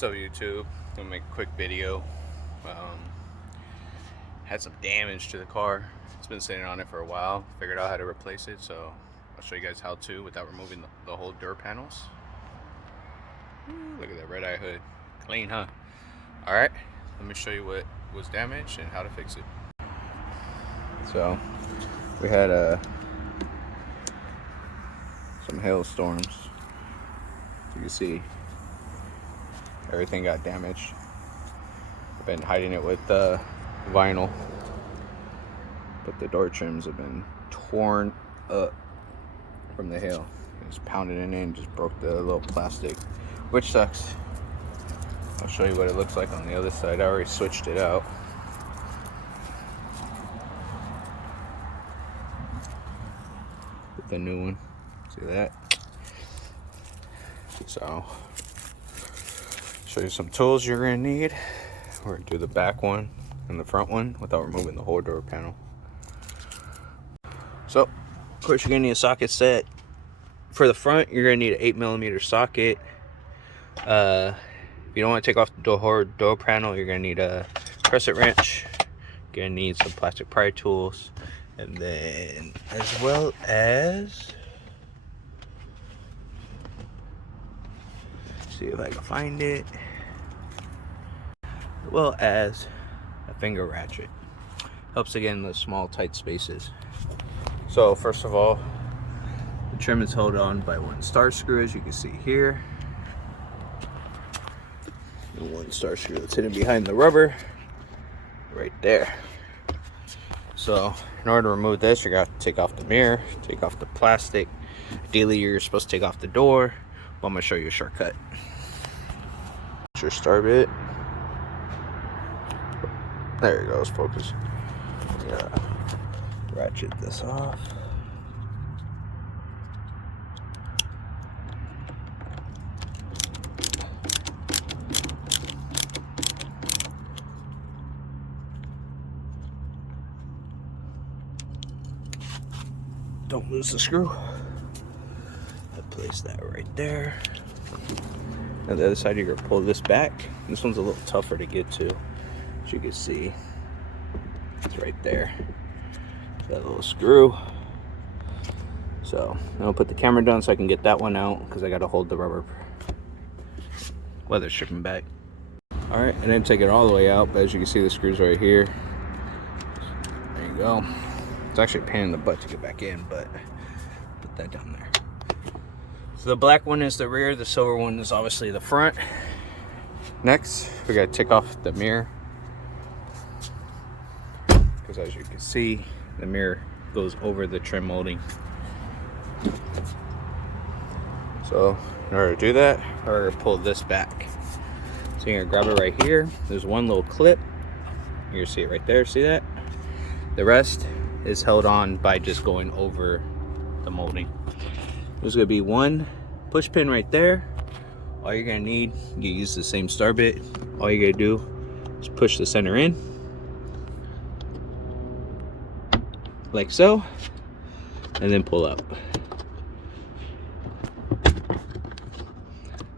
What's up, YouTube? Gonna make a quick video. Had some damage to the car. It's been sitting on it for a while. Figured out how to replace it, so I'll show you guys how to without removing the whole door panels. Ooh, look at that red eye hood. Clean, huh? Alright, let me show you what was damaged and how to fix it. So, we had some hailstorms. You can see everything got damaged. I've been hiding it with vinyl, but the door trims have been torn up from the hail. Just pounded it in and just broke the little plastic, which sucks. I'll show you what it looks like on the other side. I already switched it out. With the new one. See that? So, show you some tools you're gonna need. We're gonna do the back one and the front one without removing the whole door panel. So, of course, you're gonna need a socket set. For the front, you're gonna need an 8mm socket. If you don't want to take off the door panel, you're gonna need a crescent wrench. You're gonna need some plastic pry tools, and then as well as, see if I can find it, as well as a finger ratchet. Helps again in the small tight spaces. So first of all, the trim is held on by one star screw, as you can see here. And one star screw that's hidden behind the rubber right there. So in order to remove this, you're gonna have to take off the mirror, take off the plastic. Ideally, you're supposed to take off the door, but I'm gonna show you a shortcut. Your star bit. There it goes, focus. Yeah. Ratchet this off. Don't lose the screw. I place that right there. On the other side, you're gonna pull this back. This one's a little tougher to get to, as you can see. It's right there. That little screw. So I'm gonna put the camera down so I can get that one out, because I gotta hold the rubber weather stripping back. All right, and then take it all the way out. But as you can see, the screws right here. There you go. It's actually a pain in the butt to get back in, but put that down there. So the black one is the rear, the silver one is obviously the front. Next, we gotta take off the mirror, because as you can see, the mirror goes over the trim molding. So in order to do that, we're gonna pull this back. So you're gonna grab it right here. There's one little clip. You're gonna see it right there, see that? The rest is held on by just going over the molding. There's gonna be one push pin right there. All you're gonna need, you use the same star bit. All you gotta do is push the center in, like so, and then pull up.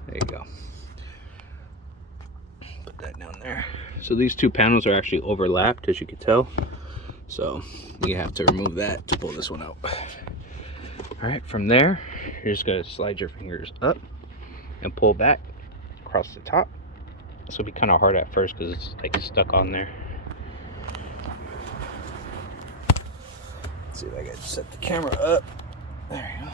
There you go. Put that down there. So these two panels are actually overlapped, as you can tell. So you have to remove that to pull this one out. All right, from there, you're just gonna slide your fingers up and pull back across the top. This will be kind of hard at first because it's like stuck on there. Let's see if I can set the camera up. There you go.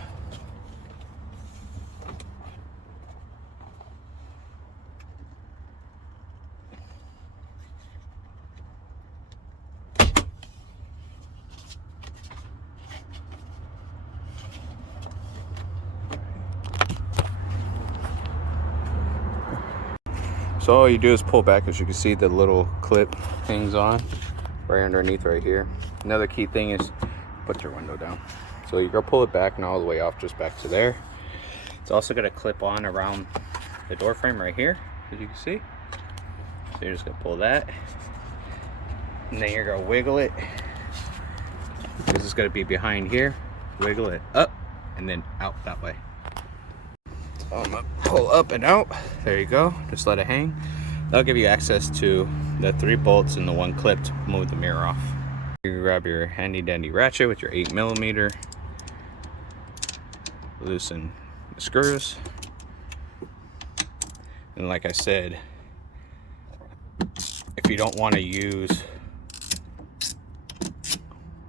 So all you do is pull back. As you can see, the little clip hangs on right underneath right here. Another key thing is put your window down. So you're gonna pull it back and all the way off, just back to there. It's also gonna clip on around the door frame right here, as you can see. So you're just gonna pull that, and then you're gonna wiggle it, because it's gonna be behind here. Wiggle it up and then out that way. I'm gonna pull up and out. There you go. Just let it hang. That'll give you access to the 3 bolts and the 1 clip to move the mirror off. You can grab your handy dandy ratchet with your 8mm. Loosen the screws. And like I said, if you don't want to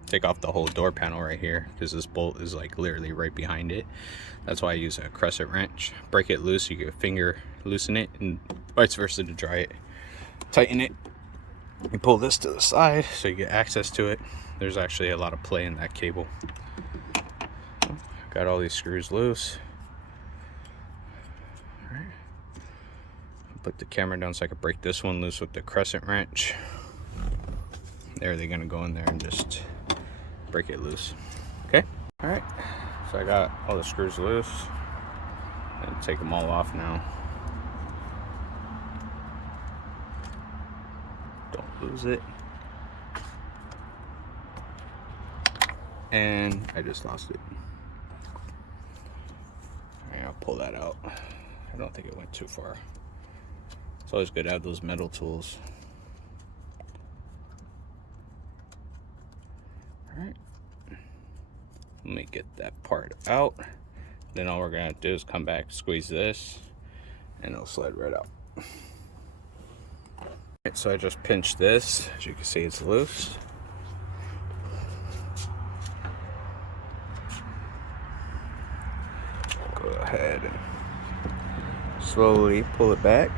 take off the whole door panel right here, because this bolt is like literally right behind it. That's why I use a crescent wrench. Break it loose, you can finger loosen it, and vice versa to dry it. Tighten it. You pull this to the side so you get access to it. There's actually a lot of play in that cable. Got all these screws loose. All right. Put the camera down so I can break this one loose with the crescent wrench. There, they're gonna go in there and just break it loose. Okay. All right. So I got all the screws loose. And take them all off now. Don't lose it. And I just lost it. Alright, I'll pull that out. I don't think it went too far. It's always good to have those metal tools. Alright. Let me get that part out. Then all we're gonna do is come back, squeeze this, and it'll slide right out. Alright, so I just pinched this. As you can see, it's loose. Go ahead and slowly pull it back.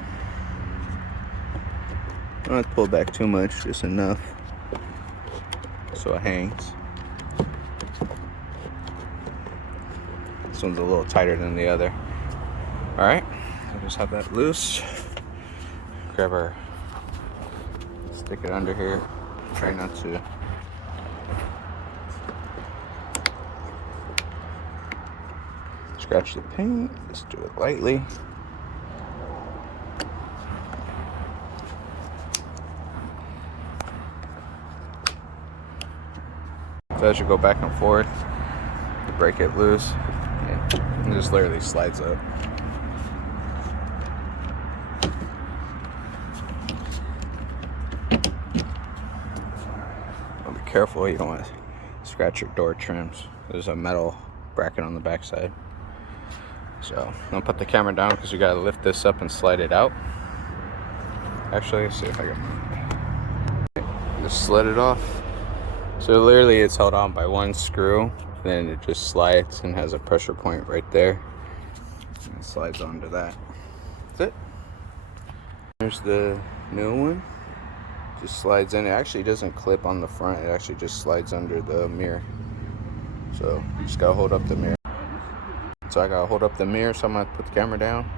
Don't have to pull it back too much, just enough so it hangs. This one's a little tighter than the other. Alright, I just have that loose. Grab our, stick it under here. Try not to scratch the paint, just do it lightly. So as you go back and forth, you break it loose, and it just literally slides up. Be careful, you don't want to scratch your door trims. There's a metal bracket on the back side. So I'm gonna put the camera down because you gotta lift this up and slide it out. Actually, let's see if I can just slid it off. So literally it's held on by 1 screw, then it just slides and has a pressure point right there. And it slides onto that. That's it. There's the new one. Just slides in. It actually doesn't clip on the front, it actually just slides under the mirror. So you just gotta hold up the mirror. So I gotta hold up the mirror, so I'm gonna put the camera down.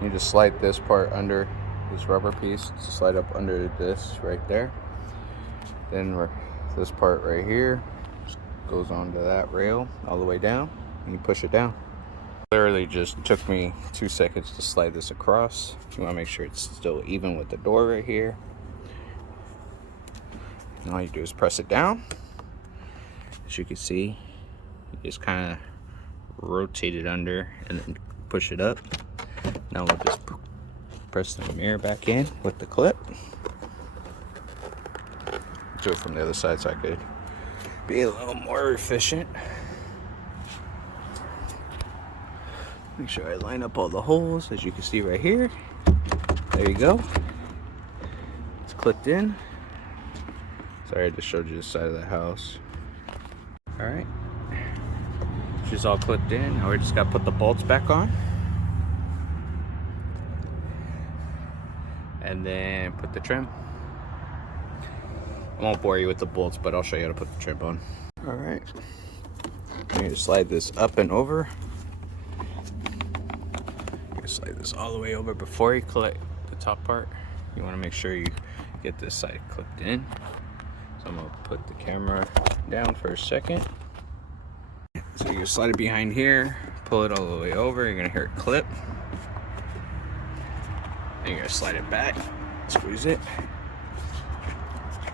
You just slide this part under this rubber piece to slide up under this right there. Then this part right here just goes onto that rail all the way down, and you push it down. Literally just took me 2 seconds to slide this across. You wanna make sure it's still even with the door right here. And all you do is press it down. As you can see, you just kind of rotate it under and then push it up. Now we'll just press the mirror back in with the clip. Do it from the other side so I could be a little more efficient. Make sure I line up all the holes, as you can see right here. There you go. It's clipped in. Sorry, I just showed you the side of the house. Alright. She's all clipped in. Now we just gotta put the bolts back on. And then put the trim. I won't bore you with the bolts, but I'll show you how to put the trim on. Alright. I'm gonna slide this up and over. I'm gonna slide this all the way over before you collect the top part. You wanna make sure you get this side clipped in. So I'm gonna put the camera down for a second. So you slide it behind here, pull it all the way over, you're gonna hear it clip. Then you're gonna slide it back, squeeze it.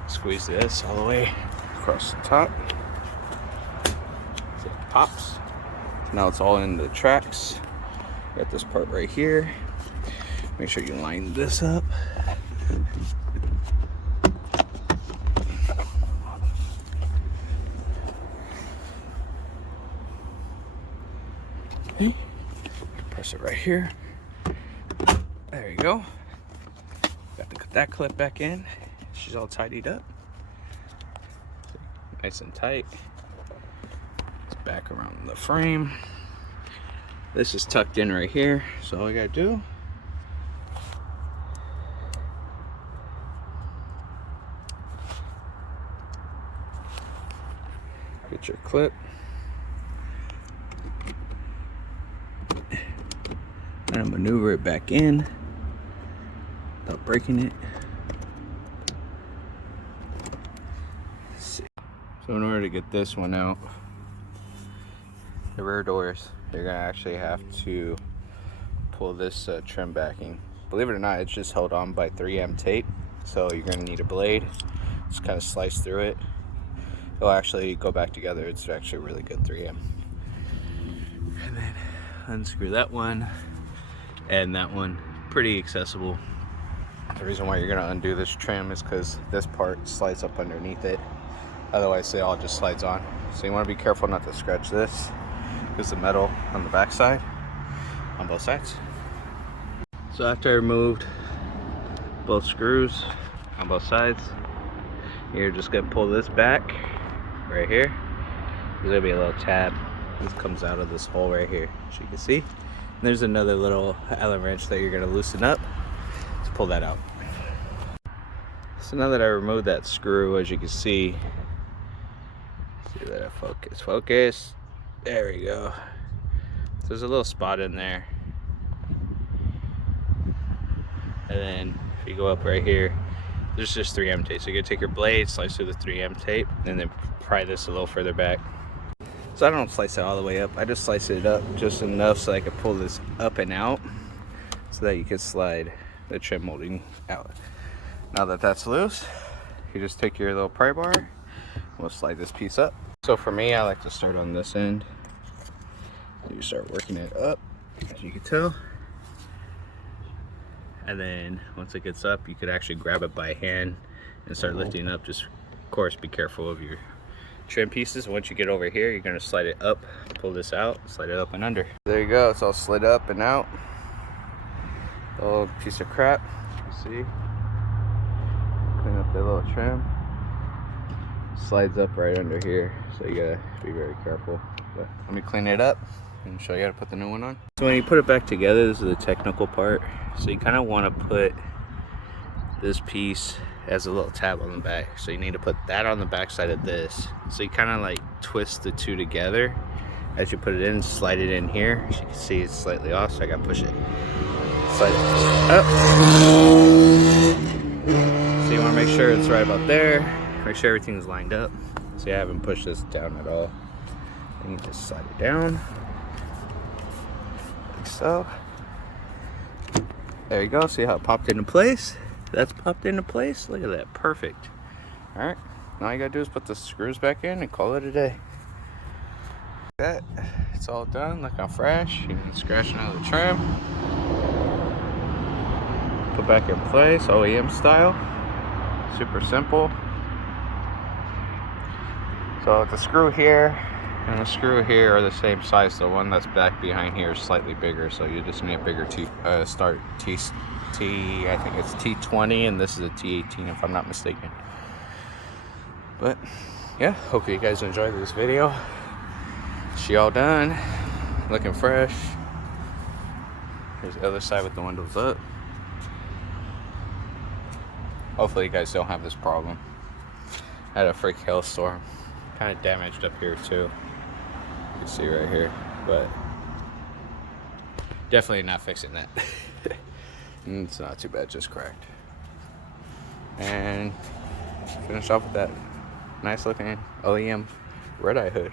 Squeeze this all the way across the top. So it pops. So now it's all in the tracks. Got this part right here. Make sure you line this up. Okay. Press it right here. There you go. Got to cut that clip back in. She's all tidied up. Nice and tight. It's back around the frame. This is tucked in right here. So all I gotta do, get your clip. And maneuver it back in without breaking it. Let's see. So in order to get this one out, the rear doors, you're gonna actually have to pull this trim backing. Believe it or not, it's just held on by 3M tape. So you're gonna need a blade. Just kind of slice through it. It'll actually go back together. It's actually really good 3M. And then unscrew that one. And that one, pretty accessible. The reason why you're gonna undo this trim is because this part slides up underneath it. Otherwise, it all just slides on. So you wanna be careful not to scratch this because the metal on the back side, on both sides. So after I removed both screws on both sides, you're just gonna pull this back right here. There's gonna be a little tab. This comes out of this hole right here, as you can see. There's another little Allen wrench that you're going to loosen up to pull that out. So now that I removed that screw, as you can see that I focus. There we go. So there's a little spot in there. And then if you go up right here, there's just 3M tape. So you're going to take your blade, slice through the 3M tape, and then pry this a little further back. So I don't slice it all the way up. I just slice it up just enough so I can pull this up and out so that you can slide the trim molding out. Now that that's loose, you just take your little pry bar and we'll slide this piece up. So for me, I like to start on this end. You start working it up, as you can tell. And then once it gets up, you could actually grab it by hand and start lifting up. Just, of course, be careful of your trim pieces. Once you get over here, you're going to slide it up, pull this out, slide it up and under. There you go. It's all slid up and out. A little piece of crap, you see. Clean up that little trim. Slides up right under here, so you gotta be very careful. But let me clean it up and show you how to put the new one on. So when you put it back together, this is the technical part. So you kind of want to put this piece as a little tab on the back. So you need to put that on the back side of this. So you kind of like twist the two together as you put it in, slide it in here. As you can see, it's slightly off, so I gotta push it. Slide it up. So you want to make sure it's right about there. Make sure everything's lined up. See, I haven't pushed this down at all. And you just slide it down, like so. There you go. See how it popped into place? That's popped into place. Look at that. Perfect. All right. Now all you gotta do is put the screws back in and call it a day. That it's all done. Looking fresh. You can scratch out of the trim. Put back in place, OEM style. Super simple. So the screw here and the screw here are the same size. The one that's back behind here is slightly bigger, so you just need a bigger I think it's T20, and this is a T18 if I'm not mistaken. But yeah, hope you guys enjoyed this video. She all done, looking fresh. Here's the other side with the windows up. Hopefully you guys don't have this problem. I had a freak hailstorm. Kind of damaged up here too. You can see right here, but definitely not fixing that. It's not too bad, just cracked. And finish off with that nice looking OEM red-eye hood.